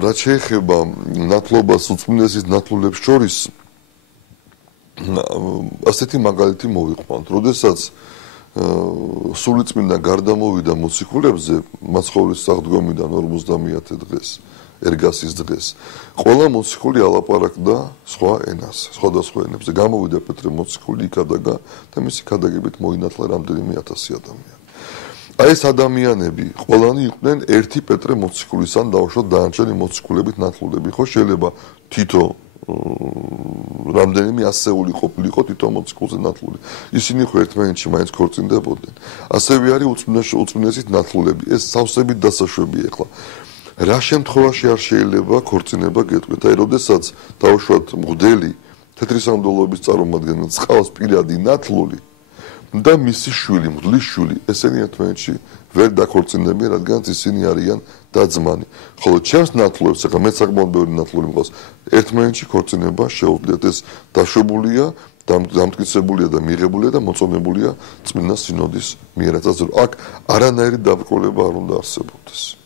რაც შეეხება ნათლობას უწმინდესის ნათლულებს შორის ასეთი მაგალითი მოვიყვანთ, როდესაც სულიწმინდა გარდამოვიდა მოციქულებზე მაცხოვრის საღდგომიდან 50 დღეს ერგასის დღეს ყველა მოციქული ალაპარაკდა სხვა ენაზე სხვადასხვა ენებზე გამოვიდა პეტრე მოციქული იქადაგა და მისი ქადაგებით მოინათლა რამდენიმე 1000 ადამიანი აი ეს ადამიანები ყველანი იყვნენ ერთი პეტრე მოციქულის ან დაუშვათ დანარჩენი მოციქულებით ნათლულები ხო შეიძლება თითო რამდენიმე ასეული ყოფილიყო თითო მოციქულზე ნათლული ისინი ხო ერთმანეთში მაინც ქორწინდებოდნენ ასევე არის უწმინდესის ნათლულები ეს სავსებით დასაშვებია ახლა რა შემთხვევაში არ შეიძლება ქორწინება გეტყვით აი როდესაც დაუშვათ მღვდელი თეთრი სამღვდელოების წარმომადგენელი წყავს პირადი ნათლული და მისი შვილი მღვდლის შვილი ესენი ერთმანეთში ვერ დაქორწინდებიან რადგანაც ისინი არიან დაძმანი ხოლო ჩემს ნათლულებს ახლა მე საკმაოდ ბევრი ნათლული მყავს ერთმანეთში ქორწინება შეუძლიათ ეს დაშვებულია დამტკიცებულია და მიღებულია და მოწონებულია წმინდა სინოდის მიერ რაც აქ არანაირი დაბრკოლება არ უნდა არსებობდეს